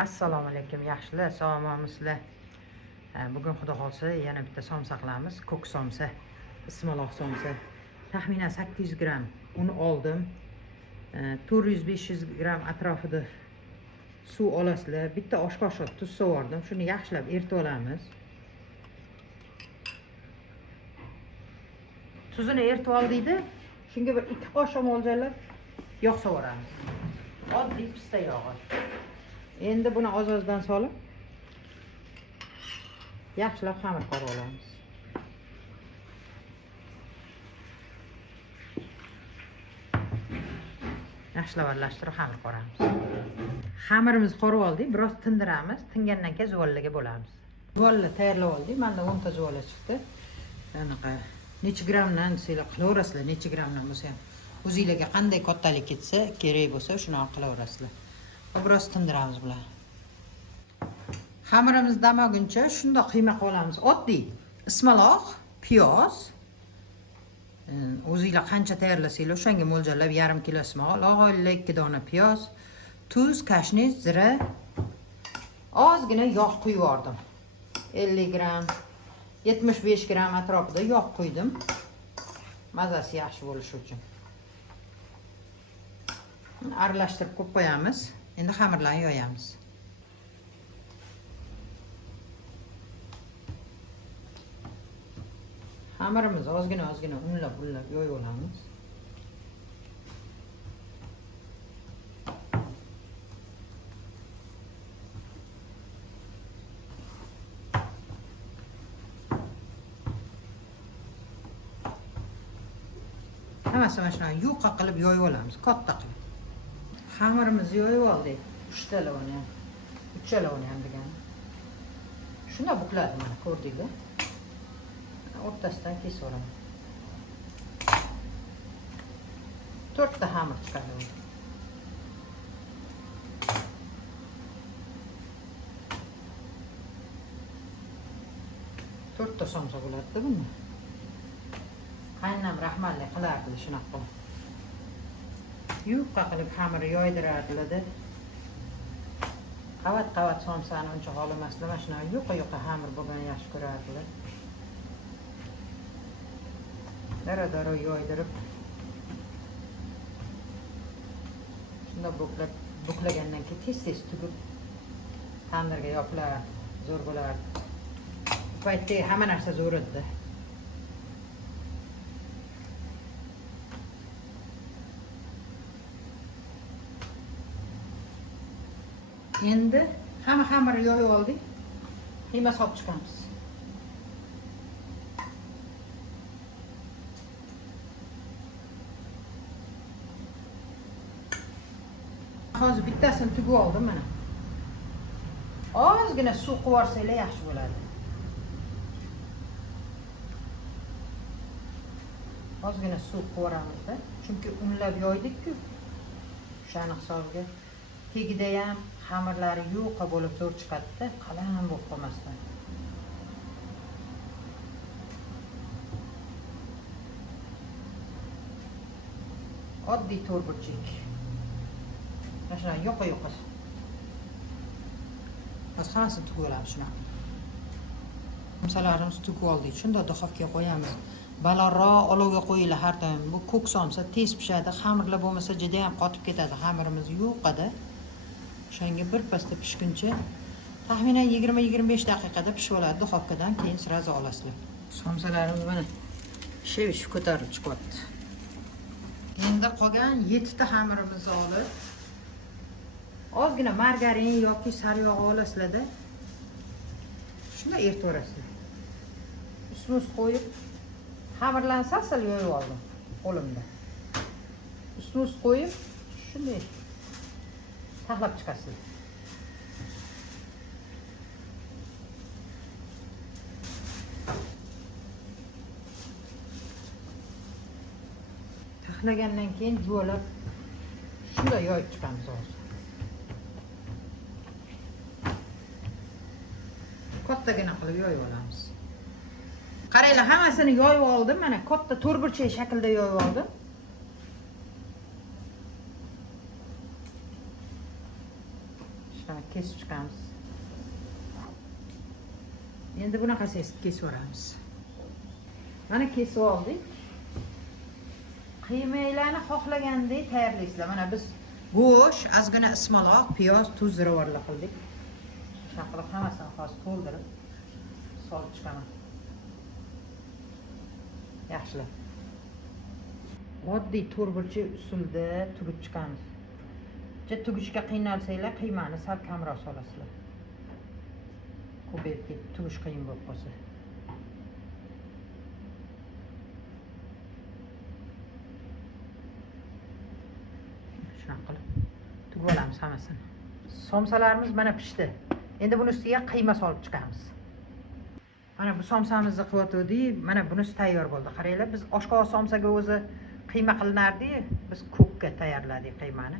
Assalomu alaykum yaxshilar, sog'misizlar? Bugun xudo xolsa yana bitta somsa qilamiz. Ko'k somsa, ismaloq somsa. Taxminan 800 gram uni oldim. 400-500 gram atrofida suv olasizlar. Bitta osh qoshiq tuz so'rdim. Shuni yaxshilab eritib olamiz. Tuzini eritib oldikda, shunga bir 2 qoshiq mo'ljallab yog' so'ramiz. Oddiy pista yog'i. Endi buni oz-ozdan solib yaxshilab xamir qilib olamiz. Yaxshilab aralashtirib xamir qoramiz. Xamirimizni qorib oldik, biroz tindiramiz. Tingandan keyin zuvallaga bo'lamiz. Zuvalla tayyorlab oldik. Menda 10 ta zuvalla chiqdi. Anaqa necha grammdan sizlar qilaverasizlar, necha grammdan bo'lsa ham. O'zingizlarga qanday kattalik ketsa, kerak bo'lsa, shuni qilaverasizlar. Biroz tindiramiz bularni. Xamirimiz damaguncha shundoq qiyma qilib olamiz. Oddiy ismaloq, piyoz, o'zingizlar qancha tayyorlasanglar, o'shanga mo'ljallab yarim kilo ismaloq, 2 dona piyoz, tuz, kashniz, zira, ozgina yog' quyib yubordim. 50 gram, 75 gram atrofida yog' quydim. Mazasi yaxshi bo'lishi uchun. Aralashtirib qo'yib qo'yamiz. Endi xamirlarni yoyamiz. Xamirimiz ozgina unlab yoyib olamiz. Hammasini mana shunday yuqa qilib yoyib olamiz, katta qilib. Xamirimizni yoyib oldik. 3 talovni ham, 3 talovni ham degani. Shunda bukladi mana, ko'rdingizmi? O'rtasidan kesib olaman. 4 ta xamir chiqadi. To'rtta somsa bo'ladi buni. Qaynam rahmatli qilardi shunaqa. Yuqqa qilib xamirni yoydirardi. Qavat somsani uncha xohlamaslar, mana shunday yuqa xamir bo'lgan yaxshi ko'rardilar. Dara yoydirib shunda buklagandan keyin tez tugib tandirga yopilar, zo'r bo'lardi. Bu paytda hamma narsa zo'r edi. Endi hamma xamirni yoyib oldik. Qiyma solib chiqamiz. Hozir bittasini tugib oldim mana. Ozgina suv qo'yib yuborsanglar yaxshi bo'ladi. Ozgina suv qo'yib yuboramiz-da, chunki unlab yoydik-ku. O'shani hisobiga tagida ham xamirlari yuqa bo'lib zo'r chiqadi-da, qalin bo'lib qolmasdan. Oddiy to'rtburchak. Mana yoqa. Hozir hammasini tugib olamiz shunaqa. Somsalarimizni tugib oldik. Shunda duxovkaga qo'yamiz. Balandroq olovga qo'yinglar har doim. Bu ko'k somsa tez pishadi. Xamirlar bo'lmasa juda ham qotib ketadi. Xamirimiz yuqadi. O'shanga birpasda pishguncha taxminan 20-25 daqiqada pishib oladi duxovkadan, keyin sirazi olasizlar. Somsalarimiz mana shevish ko'tarilib chiqyapti. Endi qolgan 7 ta xamirimizni olib ozgina margarin yoki saryog' olasizlar-da. Shunda eritib o'rasizlar. Ustma-ust qo'yib xamirlarni sal yoyib oldim qo'limda. Ustma-ust qo'yib shunday taxlab chiqasizlar. Taxlagandan keyin juvalab shunday yoyib chiqamiz hozir. Kattagina qilib yoyib olamiz. Qaranglar, hammasini yoyib oldim. Mana katta to'rtburchak shaklda yoyib oldim. kesib chiqamiz. Endi bunaqa kesib yuboramiz. Mana kesib oldik. Qiymanglarni xohlagandek tayyorlaysizlar. Mana biz go'sht, ozgina ismaloq, piyoz, tuz ziravorlar qildik. Shunaqa qilib hammasini hozir to'ldirib solib chiqaman. Yaxshilab. Oddiy to'rtburchak usulda tugib chiqamiz. Tugishga qiynalsanglar, qiymani sal kamroq solasizlar. Ko'payib ketib, tugish qiyin bo'lib qolsa. Shunaqa qilib tugib olamiz hammasini. Somsalarimiz mana pishdi. Endi buni ustiga qiyma solib chiqamiz. Mana bu somsamizni qilyotgandik. Mana bunisi tayyor bo'ldi. Qaranglar, biz oshqovoq somsaga o'zi qiyma qilinardi, biz ko'kka tayyorladik qiymani.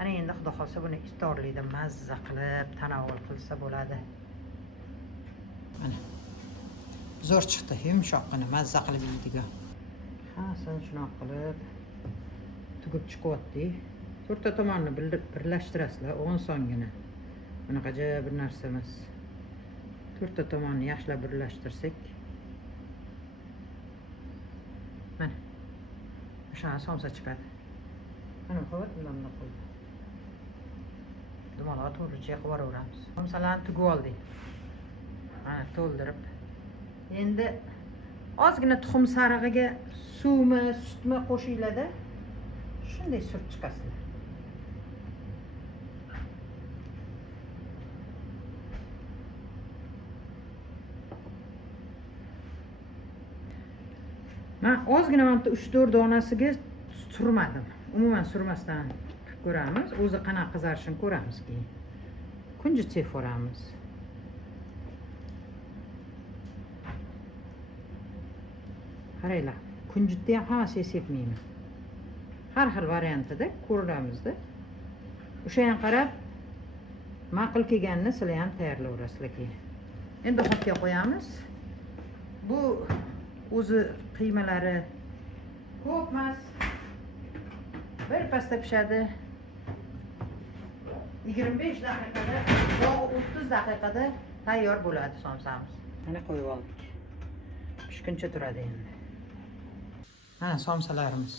Ana endi xudo xolsa buni iftorlikda mazza qilib tanovul qilsa bo'ladi. Mana zo'r chiqdi, yumshoqqina mazza qilib yeydigan. Hammasini shunaqa qilib tugib chiqyapti. To'rtta tomonni birlashtirasizlar, osongina. Bunaqa bir narsa emas. To'rtta tomonni yaxshilab birlashtirsak. Mana o'sha somsa chiqadi. Mana qo'yib, bundan qo'yib. Dumaloq to'g'richa qilib yuboramiz. Somsalarni tugib oldik. Mana to'ldirib. Endi ozgina tuxum sarig'iga suvmi, sutmi qo'shinglar-da. Shunday surib chiqasizlar. Men ozgina mana 3-4 donasiga surmadim. Umuman surmasdan ko'ramiz. O'zi qanaqa qizarishini ko'ramiz keyin. Kunjut sepib olamiz. Qaranglar, kunjutni ham hammasiga sepmayman. Har xil variantida ko'ramizda. O'sha ham qarab, ma'qul kelganini sizlar ham tayyorlayverasizlar keyin. Endi duxovkaga qo'yamiz. Bu o'zi qiymalari ko'p emas. Bir pasda pishadi. 25 daqiqada, yo 30 daqiqada tayyor bo'ladi somsamiz. Mana qo'yib oldik. Pishguncha turadi endi. Mana somsalarimiz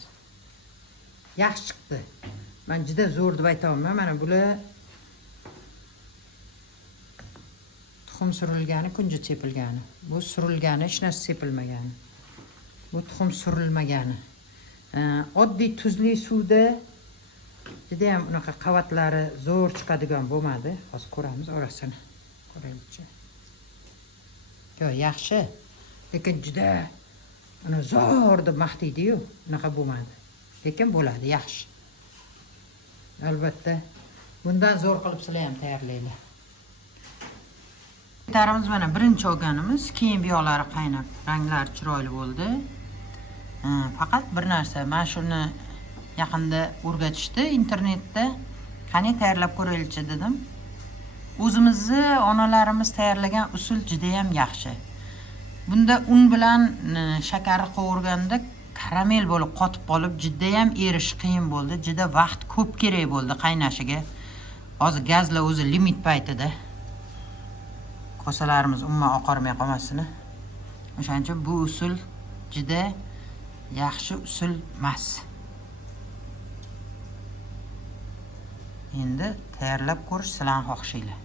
yaxshi chiqdi. Men juda zo'r deb aytaman. Mana bular tuxum surilgani, kunjut sepilgani. Bu surilgani, hech narsa sepilmagani. Bu tuxum surilmagani. Oddiy tuzli suvda juda ham unaqa qavatlari zo'r chiqadigan bo'lmadi. Hozir ko'ramiz orasini. Ko'raylikchi. Yo, yaxshi. Lekin juda ana zo'r deb maqtaydi-yu, unaqa bo'lmadi. Lekin bo'ladi, yaxshi. Albatta, bundan zo'r qilib sizlar ham tayyorlaylar. Tarimiz mana birinchi olganimiz, keyin bu yoqlari qaynab, ranglari chiroyli bo'ldi. Faqat bir narsa, men shuni yaqinda o'rgatishdi internetda. Qani tayyorlab ko'raylikchi dedim. O'zimizni onalarimiz tayyorlagan usul juda ham yaxshi. Bunda un bilan shakarni qovurganda karamel bo'lib qotib qolib, juda ham erish qiyin bo'ldi. Juda vaqt ko'p kerak bo'ldi qaynashiga. Hozir gazlar o'zi limit paytida. Kosalarimiz umuman oqarmay qolmasin. O'shaning uchun bu usul juda yaxshi usul emas. Endi tayyorlab ko'rish sizlarning xohishinglar.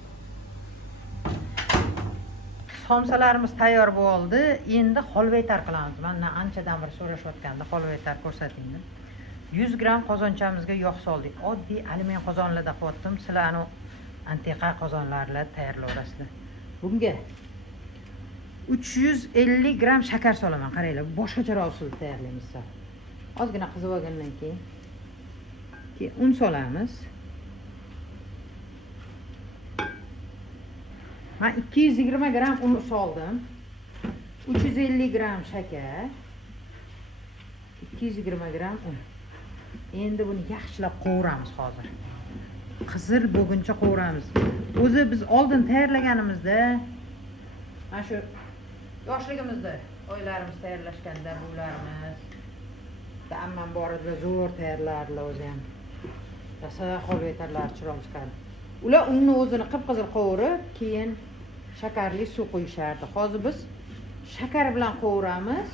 Somsalarimiz tayyor bo'ldi. Endi holvaytar qilamiz. Mendan anchadan beri so'rashayotganda holvaytar ko'rsatinglar. 100 gram qozonchamizga yog' soldik. Oddiy alyumin qozonlarda qo'ydim. Sizlarni antiqa qozonlarla tayyorlayverasizlar. Bunga 350 gram shakar solaman. Qaranglar, boshqacharoq usulda tayyorlaymiz. Ozgina qizib olgandan keyin un solamiz. Men 220 gram un soldim. 350 gram shakar. 220 gram un. Endi buni yaxshilab qovuramiz hozir. Qizir bo'lguncha qovuramiz. O'zi biz oldin tayyorlaganimizda, mana shu yoshligimizda oylarimiz tayyorlashganda bularimiz ammam bor edi, zo'r tayyorlardilar o'zi ham. Rosa holvaytarlar chiroyli chiqadi. Ular unni o'zini qip-qizil qovurib, keyin shakarli suv qo'yishardi. Hozir biz shakar bilan qovuramiz.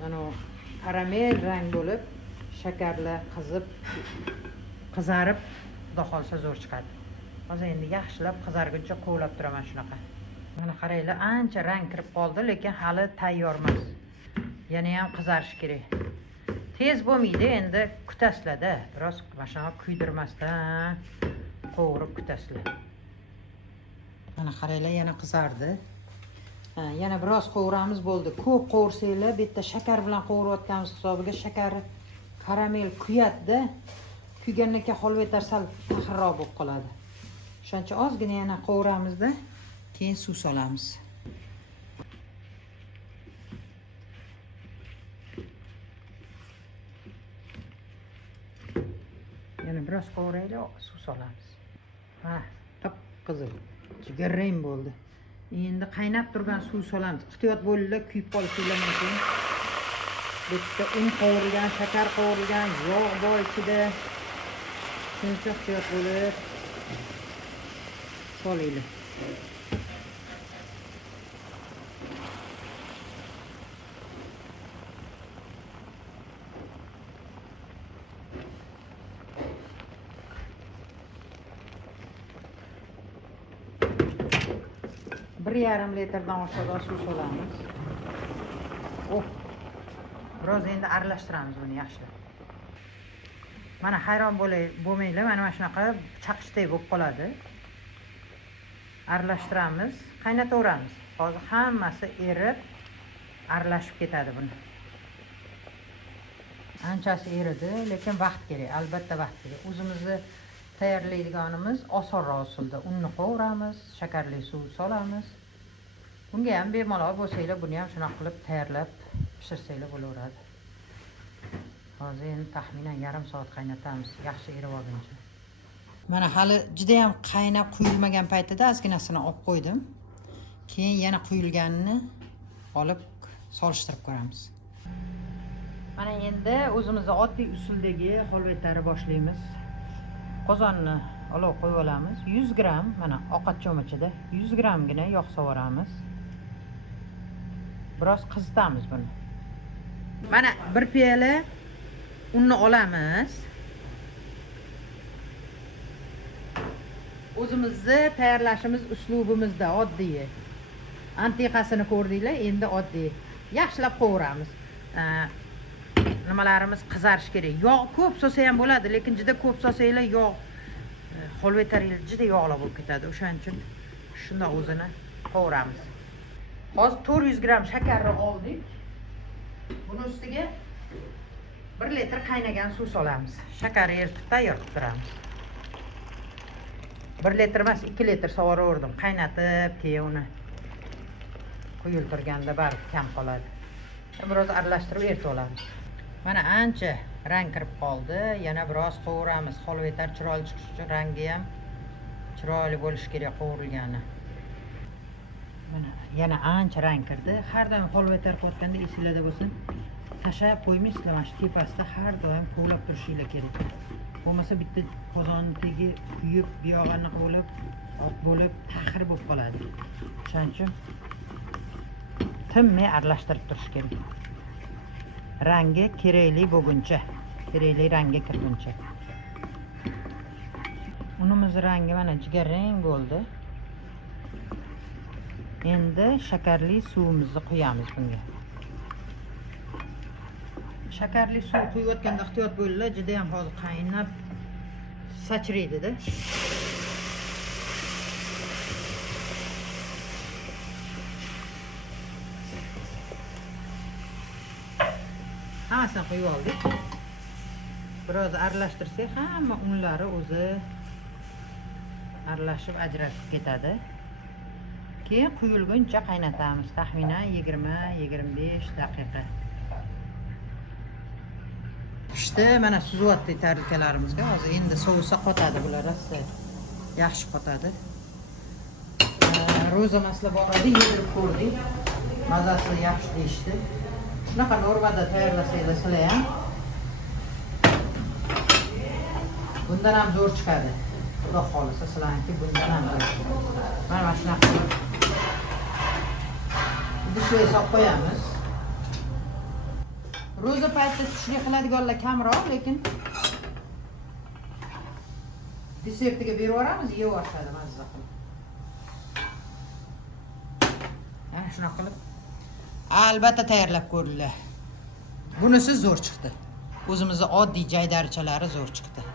Mana karamel rang bo'lib, shakarlar qizarib, xudo xolsa zo'r chiqadi. Hozir endi yaxshilab qizarguncha qovlab turaman shunaqa. Mana qaranglar, ancha rang kirib qoldi, lekin hali tayyor emas. Yana ham qizarish kerak. Tez bo'lmaydi, endi kutasizlar-da. Biroz mashina kuydirmasdan qovurib kutasizlar. Mana qaranglar, yana qizardi. Yana biroz qovuramiz bo'ldi. Ko'p qovursanglar, bu yerda shakar bilan qovurayotganimiz hisobiga shakari karamel kuyadi-da. Kuygandan keyin holvetar sal taxirroq bo'lib qoladi. O'shancha ozgina yana qovuramizda, keyin suv solamiz. Yana biroz qovuraylik, suv solamiz. Qip-qizil, jigarrang bo'ldi. Endi qaynab turgan suv solamiz. Ehtiyot bo'linglar, kuyib qolishinglar mumkin. Bu yerda un qovurilgan, shakar qovurilgan, yog' bor ichida. Shuncha ehtiyot bo'lib solinglar. Bir yarim litrdan oshig'ida suv solamiz. Biroz endi aralashtiramiz buni yaxshilab. Mana hayron bo'lmanglar, mana shunaqa chaqishday bo'lib qoladi. Aralashtiramiz, qaynataveramiz. Hozir hammasi erib, aralashib ketadi buni. Anchasi eridi, lekin vaqt kerak, albatta vaqt kerak. O'zimizni tayyorlaydiganimiz osonroq usulda. Unni qovuramiz, shakarli suv solamiz. Bunga ham bemalol bo'lsanglar, buni ham shunaqa qilib tayyorlab pishirsanglar bo'laveradi. Hozir endi taxminan yarim soat qaynatamiz, yaxshi erib olguncha. Mana hali juda ham qaynab quyilmagan paytida ozginasini olib qo'ydim. Keyin yana quyilganini olib solishtirib ko'ramiz. Mana endi o'zimizning oddiy usuldagi holvetlarni boshlaymiz. Qozonni olov qo'yib olamiz. 100 gram, mana ovqat cho'michida 100 gramgina yog' sovoramiz. Biroz qizitamiz buni. Mana bir piyola unni olamiz. O'zimizni tayyorlashimiz uslubimizda oddiy. Antiqasini ko'rdinglar, endi oddiy. Yaxshilab qovuramiz. Nimalarimiz qizarish kerak. Yog' ko'p solsa ham bo'ladi, lekin juda ko'p solsanglar yog' holvetaringiz juda yog'li bo'lib ketadi. O'shaning uchun shunda o'zini qovuramiz. Hozir 400 gram shakarni oldik. Buni ustiga 1 litr qaynagan suv solamiz. Shakarni eritib tayyor qilib turamiz. 1 litr emas, 2 litr sovoraverdim. Qaynatib, keyin uni quyiltirganda baribir kam qoladi. Biroz aralashtirib eritib olamiz. Mana ancha rang kirib qoldi. Yana biroz qovuramiz. Holvetar chiroyli chiqish uchun rangi ham chiroyli bo'lishi kerak qovurilgani. Mana yana ancha rang kirdi. Har doim holvetar qotganda esingizda bo'lsin, tashab qo'ymaysizlar, mana shu tepasida har doim qovlab turishingiz kerak. Bo'lmasa bitta qozonni tegi kuyib, buyog'ini qolib, oq bo'lib, taxir bo'lib qoladi. Shuning uchun tinmay aralashtirib turish kerak. Rangi kerakli bo'lguncha, kerakli rangga kirguncha. Unimiz rangi mana jigarrang bo'ldi. Endi shakarli suvimizni quyamiz bunga. Shakarli suv quyayotganda ehtiyot bo'linglar, juda ham hozir qaynab sachraydi-da. Hammasini quyib oldik. Biroz aralashtirsak, hamma unlari o'zi aralashib ajrashib ketadi. Keyin quyilguncha qaynatamiz. Taxminan 20-25 daqiqa. Pishdi, mana suzyapti tarelkalarimizga. Hozir endi sovsa qotadi bular, rosa yaxshi qotadi. Ro'za masla bor edi, yedirib ko'rdik. Mazasi yaxshi deyishdi. Shunaqa normada tayyorlasanglar sizlar ham Bundan ham zo'r chiqadi. Xudo xolisa sizlarniki bundan ham zo'r. Mana shunaqa qilib idishga solib qo'yamiz. Ro'za paytida tushlik qiladiganlar kamroq, lekin desertiga berib yuboramiz, yeb olishadi mazza qilib. Mana shunaqa qilib albatta tayyorlab ko'ringlar. Bunisi zo'r chiqdi. O'zimizning oddiy jaydarchalari zo'r chiqdi.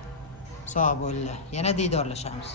Sog' bo'linglar. Yana diydorlashamiz.